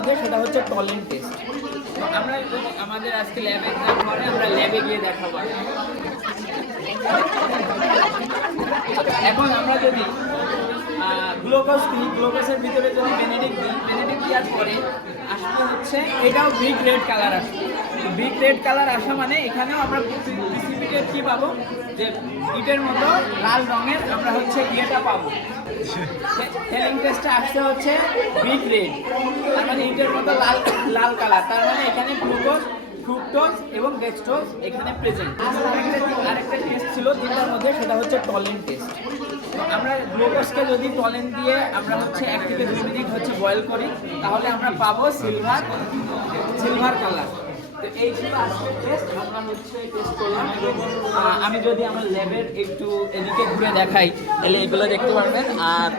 মধ্যে, সেটা হচ্ছে টলেন টেস্ট। আমরা আমাদের আজকে ল্যাব এক্সাম পরে আমরা ল্যাবে গিয়ে দেখাবো। এখন আমরা যদি গ্লুকোজ দিই, গ্লুকোজের ভিতরে যদি বেনেডিক্ট দিই, বেনেডিক্ট দেওয়ার পরে আসলে হচ্ছে এটাও ব্রিক রেড কালার আসবে। ব্রিক রেড কালার আসা মানে এখানেও আমরা প্রিসিপিটেট কি পাবো, যে ইটের মতো লাল রঙের আমরা হচ্ছে ইয়েটা পাবো। হেলিং টেস্টটা আসতে হচ্ছে ব্রিক রেড, তার মানে ইটের মতো লাল লাল কালার, তার মানে এখানে গ্লুকোজ, ফ্রুক্টোজ এবং ডেক্সট্রোজ এখানে প্রেজেন্ট। আরেকটা টেস্ট ছিল তিনটার মধ্যে, সেটা হচ্ছে টলেন টেস্ট। আমরা গ্লুকোজকে যদি টলেন দিয়ে আমরা হচ্ছে 1 থেকে 2 মিনিট হচ্ছে বয়েল করি, তাহলে আমরা পাবো সিলভার কালার। তো এই ছিল আজকের টেস্ট, আমরা হচ্ছে টেস্ট করলাম। আমি যদি আমার ল্যাবের একটু এদিকে ঘুরে দেখাই, তাহলে এগুলো দেখতে পারবেন। আর